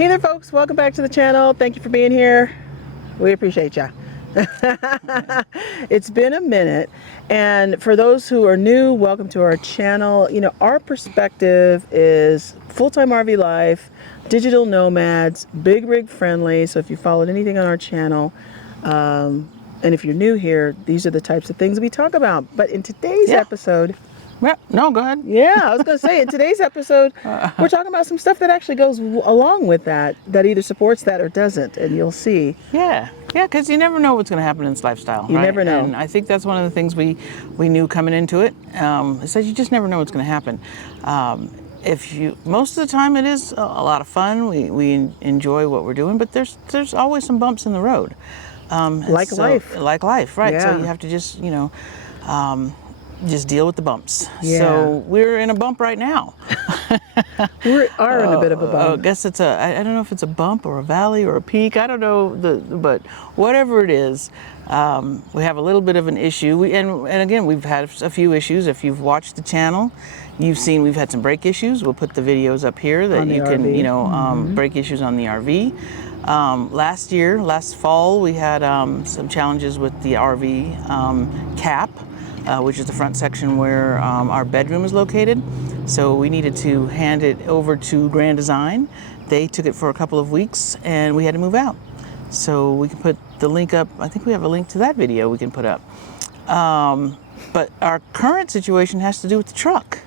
Hey there folks, welcome back to the channel. Thank you for being here. We appreciate ya. It's been a minute, and for those who are new, welcome to our channel. You know, our perspective is full-time RV life, digital nomads, big rig friendly. So if you followed anything on our channel, and if you're new here, these are the types of things we talk about. But in today's episode, no, go ahead. yeah, I was going to say, in today's episode, we're talking about some stuff that actually goes along with that either supports that or doesn't, and you'll see. Yeah, because you never know what's going to happen in this lifestyle. You never know. And I think that's one of the things we knew coming into it, is that you just never know what's going to happen. Most of the time it is a lot of fun. We enjoy what we're doing, but there's always some bumps in the road. Like life. Like life, right. Yeah. So you have to just, just deal with the bumps. Yeah. So we're in a bump right now. We are in a bit of a bump. I guess it's I don't know if it's a bump or a valley or a peak. I don't know, but whatever it is, we have a little bit of an issue. And again, we've had a few issues. If you've watched the channel, you've seen we've had some brake issues. We'll put the videos up here that you can, RV. brake issues on the RV. Last fall, we had some challenges with the RV cap. Which is the front section where our bedroom is located. So we needed to hand it over to Grand Design. They took it for a couple of weeks and we had to move out. So we can put the link up. I think we have a link to that video we can put up. But our current situation has to do with the truck.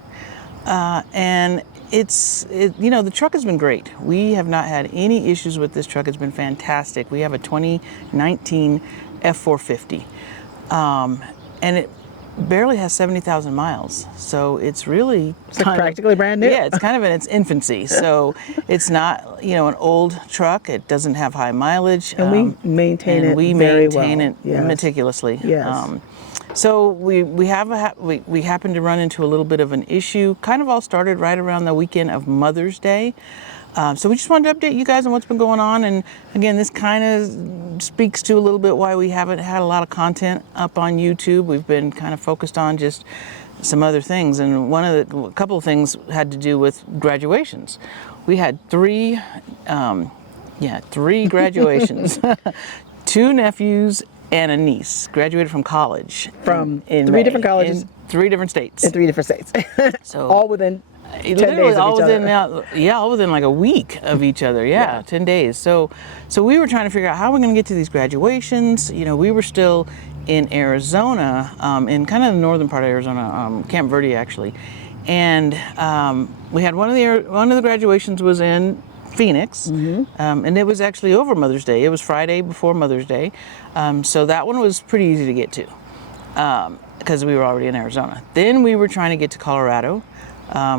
And the truck has been great. We have not had any issues with this truck. It's been fantastic. We have a 2019 F450. And it barely has 70,000 miles, so it's really practically brand new. Yeah, it's kind of in its infancy. So it's not, an old truck. It doesn't have high mileage, and we maintain it meticulously. Yes. So we happened to run into a little bit of an issue. Kind of all started right around the weekend of Mother's Day. So we just wanted to update you guys on what's been going on. And again, this kind of speaks to a little bit why we haven't had a lot of content up on YouTube. We've been kind of focused on just some other things. And a couple of things had to do with graduations. We had three graduations, 2 nephews and a niece graduated from college. From three different colleges. In 3 different states. In 3 different states. So all within 10 days of all each within other. all within like a week of each other. Yeah, 10 days. So we were trying to figure out how we're going to get to these graduations. We were still in Arizona, in kind of the northern part of Arizona, Camp Verde actually, and we had one of the graduations was in Phoenix, and it was actually over Mother's Day. It was Friday before Mother's Day, so that one was pretty easy to get to because we were already in Arizona. Then we were trying to get to Colorado.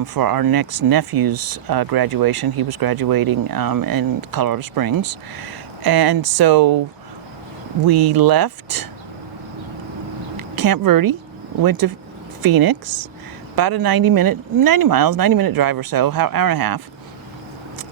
For our next nephew's graduation. He was graduating in Colorado Springs. And so we left Camp Verde, went to Phoenix, about a 90 minute drive or so, hour and a half.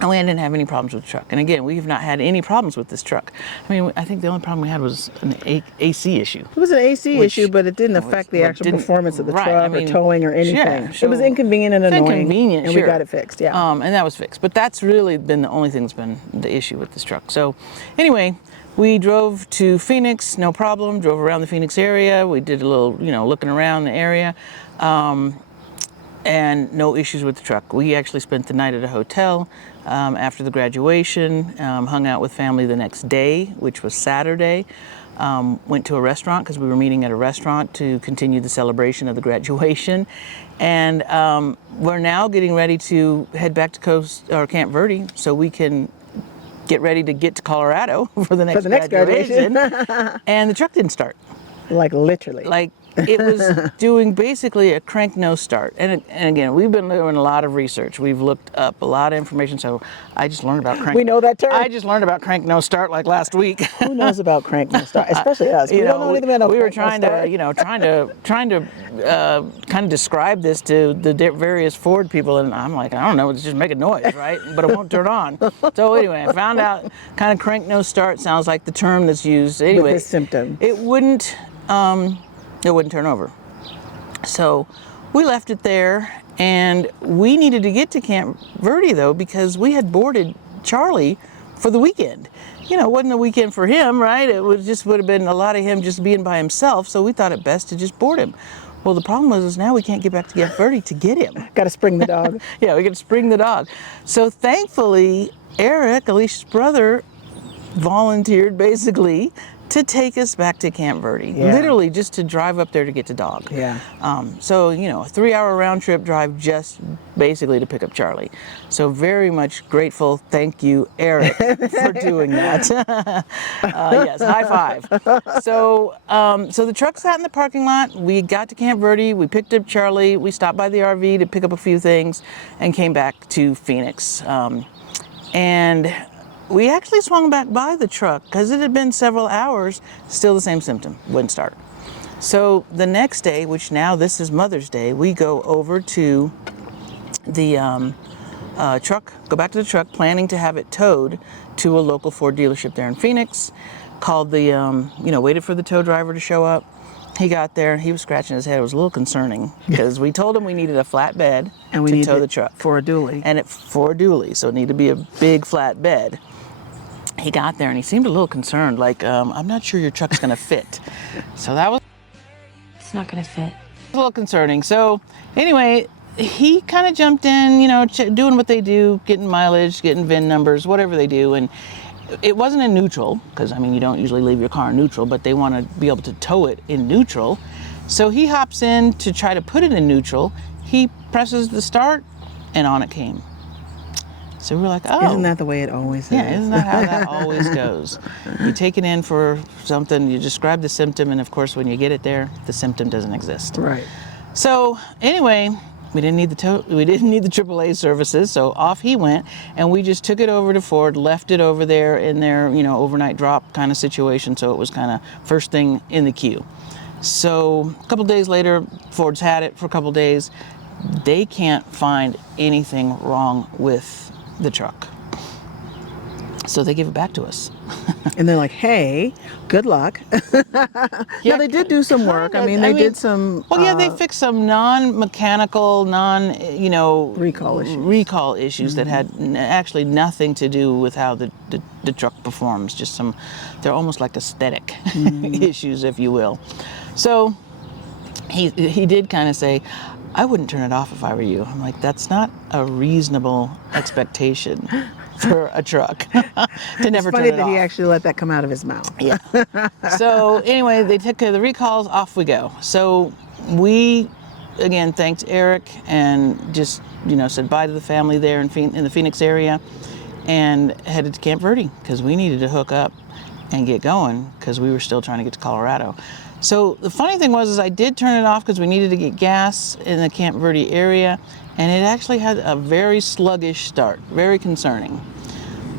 And we didn't have any problems with the truck. And again, we have not had any problems with this truck. I mean, I think the only problem we had was an AC issue. It was an AC issue, but it didn't affect the actual performance of the truck or towing or anything. Yeah, it was inconvenient and annoying. Inconvenient, and we got it fixed, yeah. And that was fixed. But that's really been the only thing that's been the issue with this truck. So anyway, we drove to Phoenix, no problem. Drove around the Phoenix area. We did a little, looking around the area. And no issues with the truck. We actually spent the night at a hotel after the graduation, hung out with family the next day, which was Saturday, went to a restaurant because we were meeting at a restaurant to continue the celebration of the graduation. And we're now getting ready to head back to Camp Verde so we can get ready to get to Colorado for the next graduation. And the truck didn't start. Like literally. Like it was doing basically a crank no start. And again, we've been doing a lot of research. We've looked up a lot of information. So I just learned about crank. We know that term. I just learned about crank no start like last week. Who knows about crank no start? Especially us. We don't know anything about we were trying to kind of describe this to the various Ford people, and I'm like, I don't know, it's just make a noise, right? But it won't turn on. So anyway, I found out kind of crank no start sounds like the term that's used. Anyway, with this symptom. It wouldn't turn over. So we left it there, and we needed to get to Camp Verde though because we had boarded Charlie for the weekend. You know, it wasn't a weekend for him, right? It would have been a lot of him just being by himself. So we thought it best to just board him. Well, the problem was is now we can't get back to Camp Verde to get him. Got to spring the dog. Yeah, we got to spring the dog. So thankfully, Eric, Alicia's brother, volunteered basically to take us back to Camp Verde, literally just to drive up there to get the dog. Yeah. So, you know, a 3-hour round trip drive just basically to pick up Charlie. So very much grateful. Thank you, Eric, for doing that. Yes, high five. So, so the truck sat in the parking lot. We got to Camp Verde. We picked up Charlie. We stopped by the RV to pick up a few things and came back to Phoenix. And we actually swung back by the truck because it had been several hours, still the same symptom, wouldn't start. So the next day, which now this is Mother's Day, we go over to the truck, go back to the truck, planning to have it towed to a local Ford dealership there in Phoenix. Called the, you know, waited for the tow driver to show up. He got there, he was scratching his head. It was a little concerning because we told him we needed a flat bed and we to needed tow the truck. For a dually. And for a dually, so it needed to be a big flat bed. He got there and he seemed a little concerned, like, I'm not sure your truck's gonna fit. So that was... It's not gonna fit. A little concerning. So anyway, he kind of jumped in, you know, doing what they do, getting mileage, getting VIN numbers, whatever they do. And it wasn't in neutral, because I mean, you don't usually leave your car in neutral, but they want to be able to tow it in neutral. So he hops in to try to put it in neutral. He presses the start and on it came. So we're like, oh. Isn't that the way it always is? Yeah, isn't that how that always goes? You take it in for something, you describe the symptom, and of course when you get it there, the symptom doesn't exist. Right. So anyway, we didn't need the AAA services, so off he went, and we just took it over to Ford, left it over there in their, you know, overnight drop kind of situation, so it was kind of first thing in the queue. So a couple days later, Ford's had it for a couple days. They can't find anything wrong with the truck. So they give it back to us. And they're like, hey, good luck. Yeah, they did do some work. I mean, they did some... Well, yeah, they fixed some non-mechanical, recall issues that had actually nothing to do with how the truck performs. Just some, they're almost like aesthetic issues, if you will. So he did kind of say, I wouldn't turn it off if I were you. I'm like, that's not a reasonable expectation for a truck to never turn it off. It's funny that he actually let that come out of his mouth. Yeah. So anyway, they took care of the recalls, off we go. So we, again, thanked Eric and just, you know, said bye to the family there in the Phoenix area and headed to Camp Verde because we needed to hook up and get going because we were still trying to get to Colorado. So the funny thing was is I did turn it off because we needed to get gas in the Camp Verde area, and it actually had a very sluggish start, very concerning.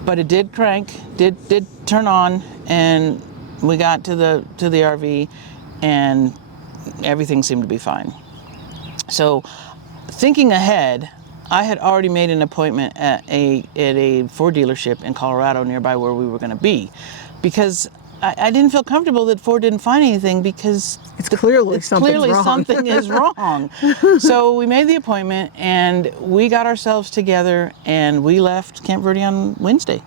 But it did crank, did turn on, and we got to the RV, and everything seemed to be fine. So thinking ahead, I had already made an appointment at a Ford dealership in Colorado nearby where we were going to be, because I didn't feel comfortable that Ford didn't find anything because clearly something is wrong. So we made the appointment and we got ourselves together and we left Camp Verde on Wednesday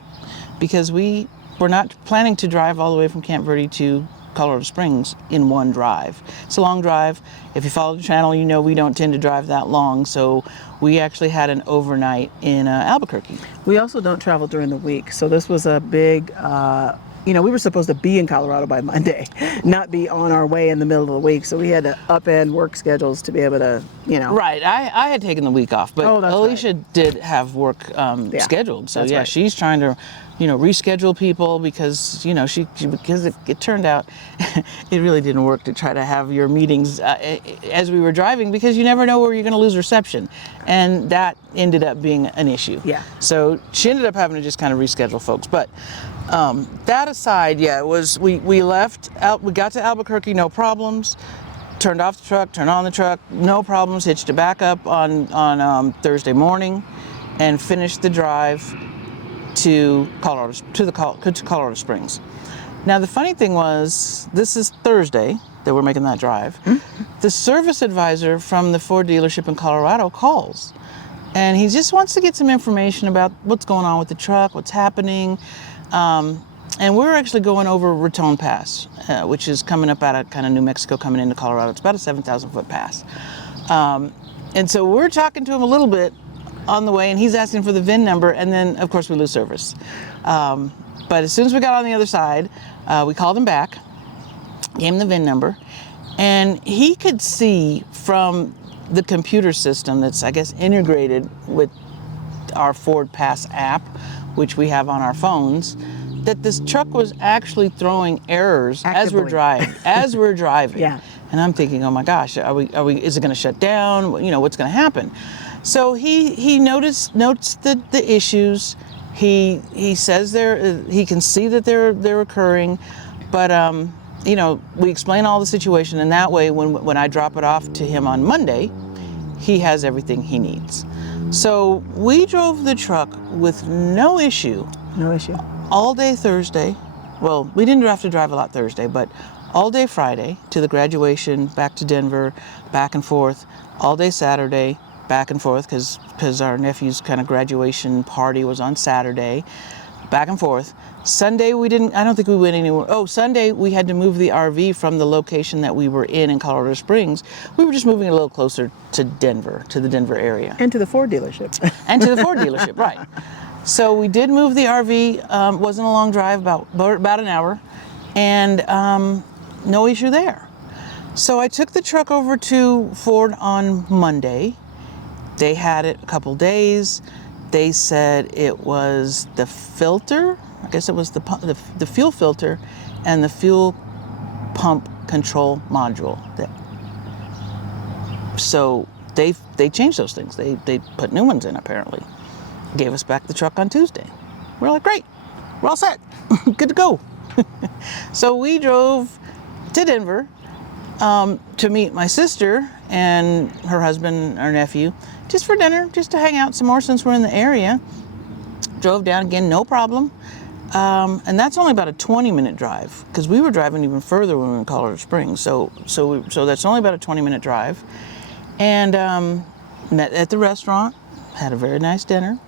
because we were not planning to drive all the way from Camp Verde to Colorado Springs in one drive. It's a long drive. If you follow the channel, you know we don't tend to drive that long. So we actually had an overnight in Albuquerque. We also don't travel during the week. So this was a big, you know, we were supposed to be in Colorado by Monday, not be on our way in the middle of the week. So we had to upend work schedules to be able to, you know. Right. I had taken the week off, but Alicia did have work scheduled. So yeah, she's trying to, you know, reschedule people because, you know, because it turned out it really didn't work to try to have your meetings as we were driving because you never know where you're going to lose reception. And that ended up being an issue. Yeah. So she ended up having to just kind of reschedule folks. But that aside, yeah, it was, we left out, we got to Albuquerque, no problems. Turned off the truck, turned on the truck, no problems, hitched it back up on Thursday morning and finished the drive to Colorado Springs. Now the funny thing was, this is Thursday that we're making that drive. The service advisor from the Ford dealership in Colorado calls and he just wants to get some information about what's going on with the truck, what's happening. And we're actually going over Raton Pass, which is coming up out of kind of New Mexico, coming into Colorado. It's about a 7,000 foot pass. And so we're talking to him a little bit on the way, and he's asking for the VIN number, and then of course we lose service. But as soon as we got on the other side, we called him back, gave him the VIN number, and he could see from the computer system that's, I guess, integrated with our Ford Pass app, which we have on our phones, that this truck was actually throwing errors as we're driving. Yeah. And I'm thinking, oh my gosh, is it going to shut down? You know, what's going to happen? So he notes the issues. He says he can see that they're occurring, but you know, we explain all the situation, and that way when I drop it off to him on Monday, he has everything he needs. So we drove the truck with no issue. No issue. All day Thursday. Well, we didn't have to drive a lot Thursday, but all day Friday to the graduation, back to Denver, back and forth. All day Saturday, back and forth, because our nephew's kind of graduation party was on Saturday. Back and forth. Sunday I don't think we went anywhere. Oh, Sunday we had to move the RV from the location that we were in Colorado Springs. We were just moving a little closer to Denver, to the Denver area. And to the Ford dealership. And to the Ford dealership, right. So we did move the RV. Wasn't a long drive, about an hour, and no issue there. So I took the truck over to Ford on Monday. They had it a couple days. They said it was the filter. I guess it was the fuel filter and the fuel pump control module. So they changed those things. They put new ones in, apparently. Gave us back the truck on Tuesday. We're like, great, we're all set, good to go. So we drove to Denver to meet my sister and her husband, our nephew, just for dinner, just to hang out some more since we're in the area. Drove down again, no problem. And that's only about a 20-minute drive, because we were driving even further when we were in Colorado Springs. So that's only about a 20-minute drive. And met at the restaurant, had a very nice dinner.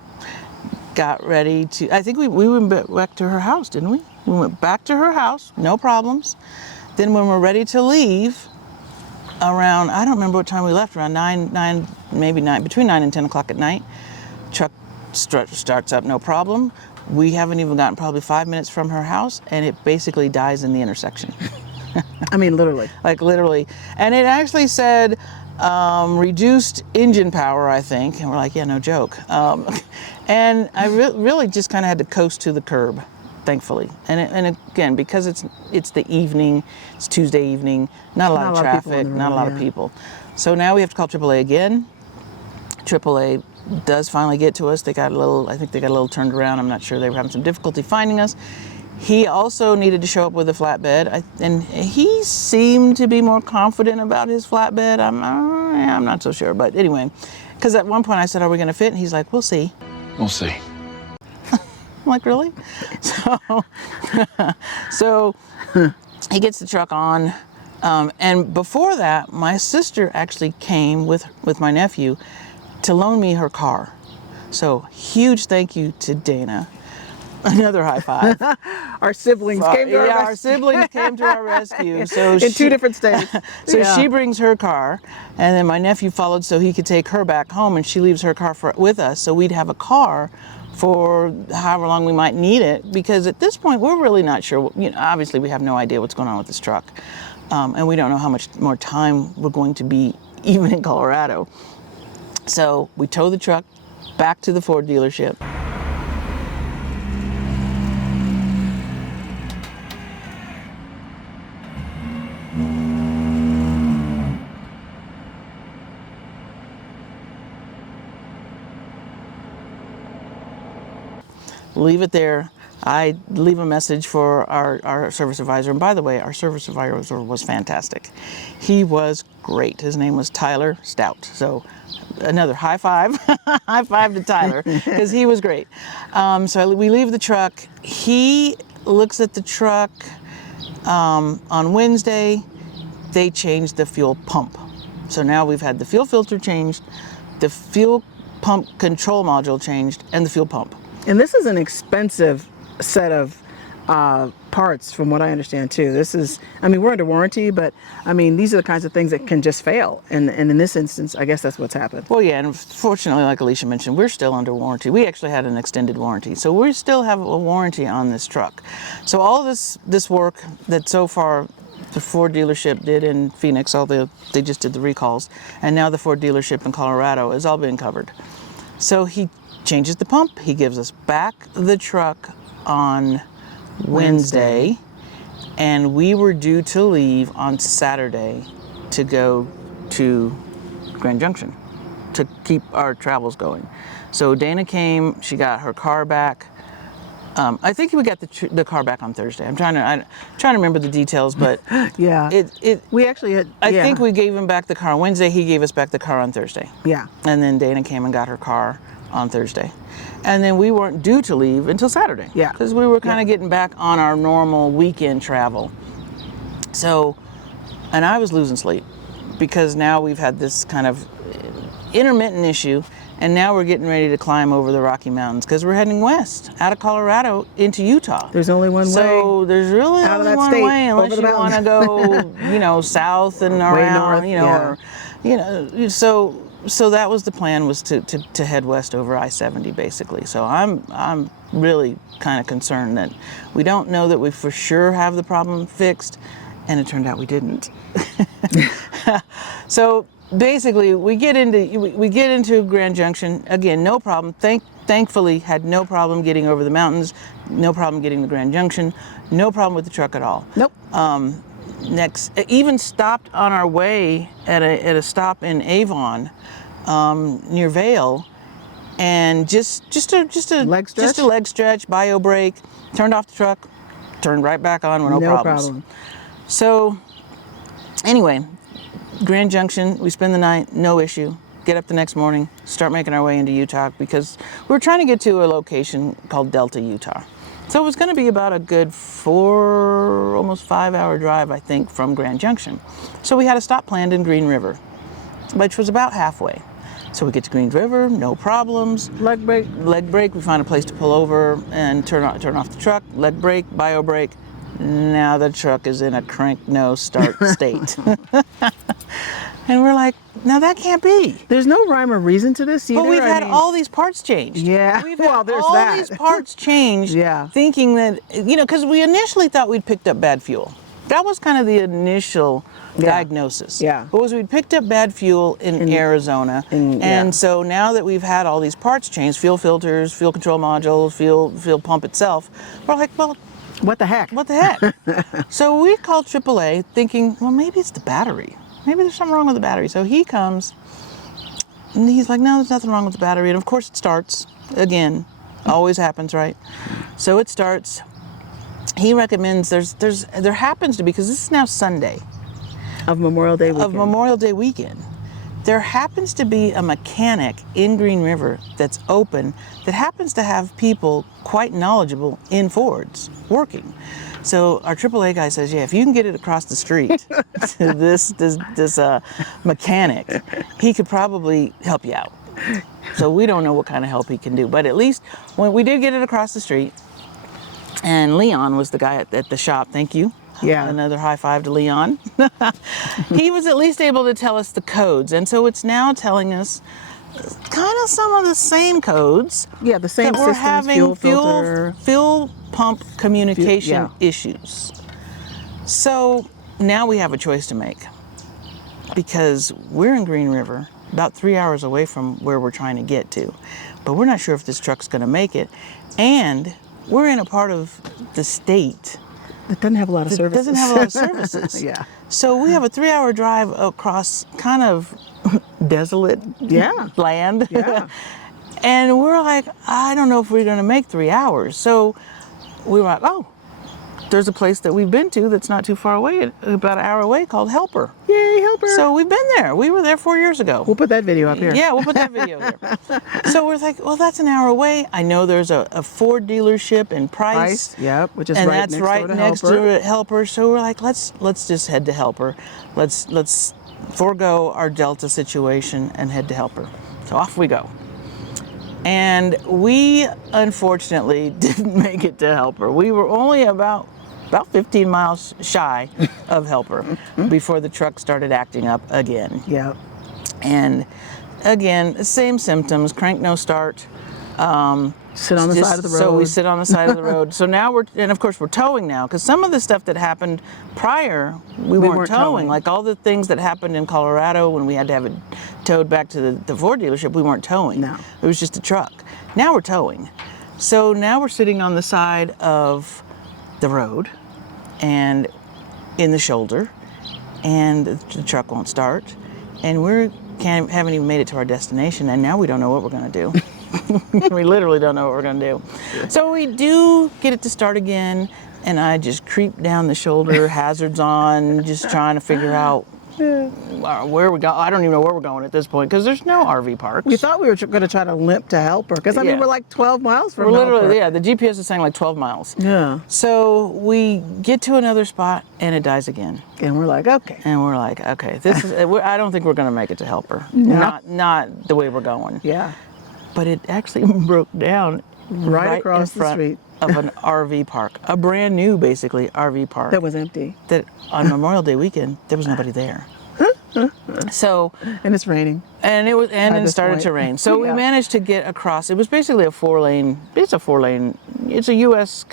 Got ready to, I think we went back to her house, didn't we? We went back to her house, no problems. Then when we're ready to leave, around, I don't remember what time we left, around 9, between 9 and 10 o'clock at night, truck starts up, no problem. We haven't even gotten probably 5 minutes from her house, and it basically dies in the intersection. I mean, literally. Like literally. And it actually said, reduced engine power, I think. And we're like, yeah, no joke. And I really just kind of had to coast to the curb, thankfully. And again, because it's the evening, it's Tuesday evening, not a lot of traffic, not a lot of people. So now we have to call AAA again. AAA does finally get to us. I think they got a little turned around. I'm not sure. They were having some difficulty finding us. He also needed to show up with a flatbed, and he seemed to be more confident about his flatbed. I'm not so sure, but anyway, because at one point I said, "Are we going to fit?" And he's like, "We'll see." We'll see. I'm like, really? So he gets the truck on, and before that, my sister actually came with my nephew to loan me her car. So huge thank you to Dana. Another high five. Our siblings came to our rescue. Our siblings came to our rescue. So in 2 different states. So she brings her car, and then my nephew followed so he could take her back home, and she leaves her car with us, so we'd have a car for however long we might need it, because at this point we're really not sure. You know, obviously we have no idea what's going on with this truck, and we don't know how much more time we're going to be even in Colorado. So we tow the truck back to the Ford dealership. Leave it there. I leave a message for our service advisor. And by the way, our service advisor was fantastic. He was great. His name was Tyler Stout. So another high five. High five to Tyler, because he was great. So we leave the truck. He looks at the truck. On Wednesday, they changed the fuel pump. So now we've had the fuel filter changed, the fuel pump control module changed, and the fuel pump. And this is an expensive set of parts, from what I understand too. This is, I mean, we're under warranty, but I mean, these are the kinds of things that can just fail. And in this instance, I guess that's what's happened. Well, yeah, and fortunately, like Alicia mentioned, we're still under warranty. We actually had an extended warranty, so we still have a warranty on this truck. So all of this work that so far the Ford dealership did in Phoenix, they just did the recalls, and now the Ford dealership in Colorado has all been covered. So he changes the pump. He gives us back the truck on Wednesday, and we were due to leave on Saturday to go to Grand Junction to keep our travels going. So Dana came, she got her car back. I think we got the car back on Thursday. I'm trying to remember the details, but Yeah. We actually had, I think we gave him back the car on Wednesday. He gave us back the car on Thursday. Yeah. And then Dana came and got her car on Thursday. And then we weren't due to leave until Saturday. Yeah. Because we were kind of getting back on our normal weekend travel. So, and I was losing sleep because now we've had this kind of intermittent issue, and now we're getting ready to climb over the Rocky Mountains because we're heading west out of Colorado into Utah. There's only one way. So there's really out of only that one state, way unless over the you want to go, south and around, north, or, so that was the plan, was to head west over I-70 basically. So I'm really kind of concerned that we don't know that we for sure have the problem fixed, and it turned out we didn't. So basically we get into Grand Junction again, no problem. Thankfully had no problem getting over the mountains, no problem getting to Grand Junction, no problem with the truck at all. Nope. Next, even stopped on our way at a stop in Avon, near Vail, and just a leg stretch, bio brake, turned off the truck, turned right back on with no problems. Problem. So anyway, Grand Junction, we spend the night, no issue. Get up the next morning, start making our way into Utah because we're trying to get to a location called Delta, Utah. So it was going to be about a good almost 5-hour drive, I think, from Grand Junction. So we had a stop planned in Green River, which was about halfway. So we get to Green River, no problems. Leg brake. We find a place to pull over and turn off the truck. Leg brake, bio brake. Now the truck is in a crank no start state. And we're like, no, that can't be. There's no rhyme or reason to this either. But we've had all these parts changed. Yeah, We've had there's all that. these parts changed, Yeah. thinking that, because we initially thought we'd picked up bad fuel. That was kind of the initial diagnosis. Yeah. But was we'd picked up bad fuel in Arizona. And so now that we've had all these parts changed, fuel filters, fuel control modules, fuel pump itself, we're like, well, what the heck? what the heck? So we called AAA thinking, well, maybe it's the battery. Maybe there's something wrong with the battery. So he comes and he's like, no, there's nothing wrong with the battery. And of course it starts again, always happens, right? So it starts. He recommends there happens to be, because this is now Sunday Of Memorial Day weekend. There happens to be a mechanic in Green River that's open that happens to have people quite knowledgeable in Fords working. So our AAA guy says, yeah, if you can get it across the street to this mechanic, he could probably help you out. So we don't know what kind of help he can do, but at least when we did get it across the street, and Leon was the guy at the shop, thank you. Yeah. Another high five to Leon. He was at least able to tell us the codes, and so it's now telling us kind of some of the same codes. Yeah, the same that we're systems, having fuel filter. fuel pump communication yeah. issues. So now we have a choice to make, because we're in Green River, about 3 hours away from where we're trying to get to, but we're not sure if this truck's going to make it, and we're in a part of the state It doesn't have a lot of services. doesn't have a lot of services. Yeah. So we have a 3-hour drive across kind of desolate land. Yeah. And we're like, I don't know if we're going to make 3 hours. So we were like, oh, there's a place that we've been to that's not too far away, about an hour away, called Helper. Yay, Helper. So we've been there. We were there 4 years ago. We'll put that video up here. Yeah, we'll put that video here. So we're like, well, that's an hour away. I know there's a Ford dealership in Price. Yep, which is and right that's next right door to next Helper. to Helper. So we're like, let's just head to Helper. Let's forego our Delta situation and head to Helper. So off we go. And we unfortunately didn't make it to Helper. We were only about 15 miles shy of Helper before the truck started acting up again. Yeah. And again, same symptoms, crank no start. Sit on the side of the road. So we sit on the side of the road. So now and of course we're towing now, because some of the stuff that happened prior, we weren't towing. Like all the things that happened in Colorado when we had to have it towed back to the Ford dealership, we weren't towing. No. It was just a truck. Now we're towing. So now we're sitting on the side of the road and in the shoulder, and the truck won't start, and haven't even made it to our destination, and now we don't know what we're going to do. We literally don't know what we're going to do. So we do get it to start again, and I just creep down the shoulder, hazards on, just trying to figure out where we go. I don't even know where we're going at this point, because there's no RV parks. We thought we were going to try to limp to Helper, because I mean, we're like 12 miles from Helper. Literally, yeah, the GPS is saying like 12 miles. Yeah. So we get to another spot, and it dies again. And we're like, okay. And we're like, okay, this is. I don't think we're going to make it to Helper. No. Not the way we're going. Yeah. But it actually broke down right across in the front street of an RV park, a brand new, basically, RV park. that was empty. That on Memorial Day weekend, there was nobody there. So, and it's raining. And it was, and it started point. to rain. So we Yeah. managed to get across. It was basically a 4-lane. It's a 4-lane. It's a US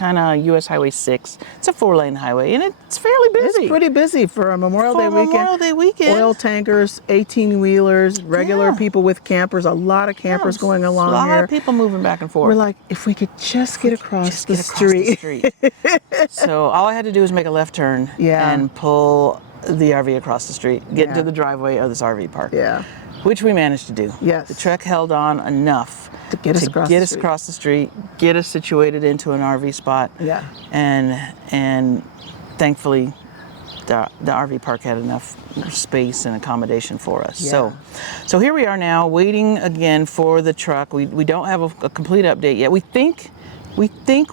Highway 6. It's a 4-lane highway, and it's fairly busy. It's pretty busy for a Memorial Day weekend. Memorial Day weekend. Oil tankers, 18-wheelers, regular Yeah. people with campers. A lot of campers going along A lot here. of people moving back and forth. We're like, if we could just get across Just the get across the street. street. So all I had to do was make a left turn Yeah. and pull the RV across the street, get Yeah. to the driveway of this RV park. Yeah. Which we managed to do. Yes. The truck held on enough To get us across the street. across the street, get us situated into an RV spot. Yeah. And thankfully the RV park had enough space and accommodation for us. Yeah. So here we are now, waiting again for the truck. We don't have a complete update yet. We think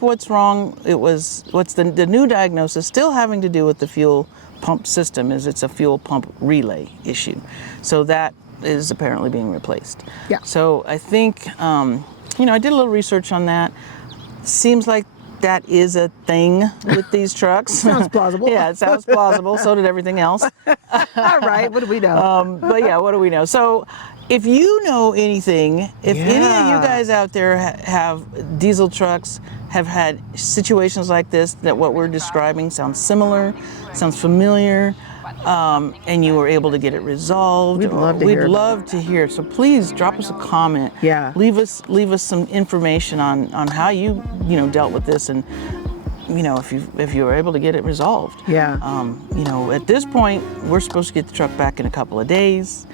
what's wrong, what's the new diagnosis, still having to do with the fuel pump system, is it's a fuel pump relay issue. So that is apparently being replaced. Yeah. So I think, I did a little research on that. Seems like that is a thing with these trucks. Sounds plausible. Yeah, it sounds plausible. So did everything else. All right, what do we know? But yeah, what do we know? So if you know anything, if any of you guys out there have diesel trucks, have had situations like this, that what we're describing sounds similar, sounds familiar, and you were able to get it resolved, We'd love to hear about love to hear. So please drop us a comment. Yeah. Leave us some information on how you dealt with this, and if you were able to get it resolved. Yeah. At this point, we're supposed to get the truck back in a couple of days,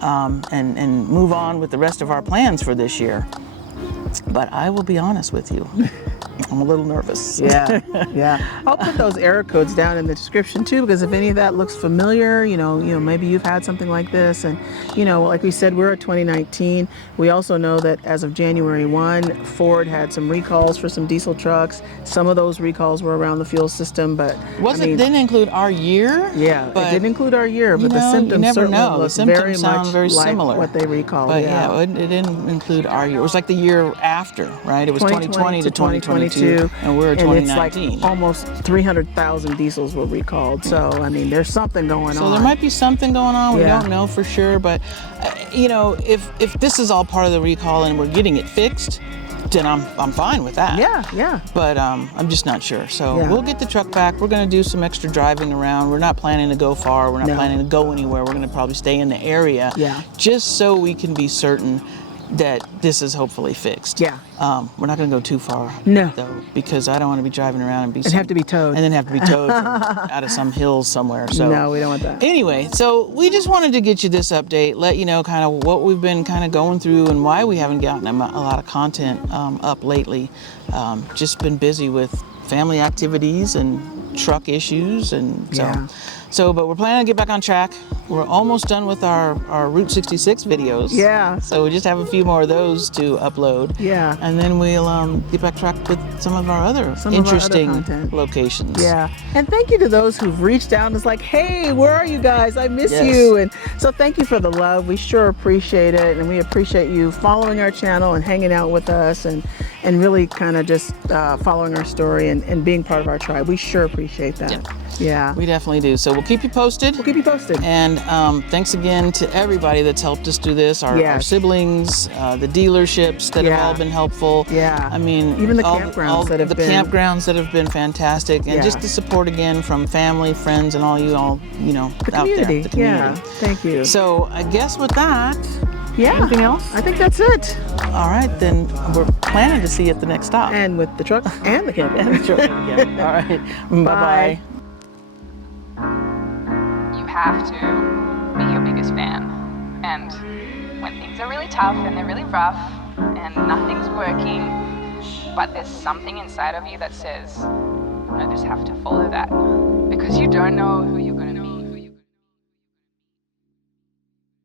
and move on with the rest of our plans for this year. But I will be honest with you, I'm a little nervous. Yeah, yeah. I'll put those error codes down in the description too, because if any of that looks familiar, maybe you've had something like this, and like we said, we're at 2019. We also know that as of January 1, Ford had some recalls for some diesel trucks. Some of those recalls were around the fuel system, but Didn't include our year. Yeah, but it didn't include our year, but the you symptoms never certainly know. The look symptoms very sound much very like similar. what they recalled. But yeah, it didn't include our year. It was like the year after, right? It was 2020 to 2022, and we're at 2019. And it's like almost 300,000 diesels were recalled. So, I mean, there's something going on. So there might be something going on. We Yeah. don't know for sure, but if this is all part of the recall and we're getting it fixed, then I'm fine with that. Yeah. But I'm just not sure. So Yeah. we'll get the truck back. We're going to do some extra driving around. We're not planning to go far. We're not No. planning to go anywhere. We're going to probably stay in the area. Yeah. Just so we can be certain that this is hopefully fixed. Yeah. We're not going to go too far. No. Though, because I don't want to be driving around and have to be towed. And then have to be towed out of some hills somewhere. So No, we don't want that. Anyway, so we just wanted to get you this update, let you know kind of what we've been kind of going through and why we haven't gotten a lot of content up lately. Just been busy with family activities and truck issues, and Yeah. but we're planning to get back on track. We're almost done with our Route 66 videos. Yeah. So we just have a few more of those to upload. Yeah. And then we'll get back track with some of our other interesting content. locations. Yeah. And thank you to those who've reached out and is like, hey, where are you guys? I miss Yes. you. And so thank you for the love. We sure appreciate it. And we appreciate you following our channel and hanging out with us and really kind of just following our story and being part of our tribe. We sure appreciate that. Yep. Yeah. We definitely do. So we'll keep you posted. We'll keep you posted. And thanks again to everybody that's helped us do this, our Yes. siblings, the dealerships that have Yeah. all been helpful. Yeah. I mean, Even the all campgrounds that have the been- campgrounds that have been fantastic, and Yeah. just the support again from family, friends, and all, the out community. there. The community. Yeah. Thank you. So I guess with that, Yeah. anything else? I think that's it. All right, then we're planning to see you at the next stop. And with the truck and the camper. And the truck again. All right, bye-bye. You have to be your biggest fan. And when things are really tough and they're really rough and nothing's working, but there's something inside of you that says, I just have to follow that. Because you don't know who you're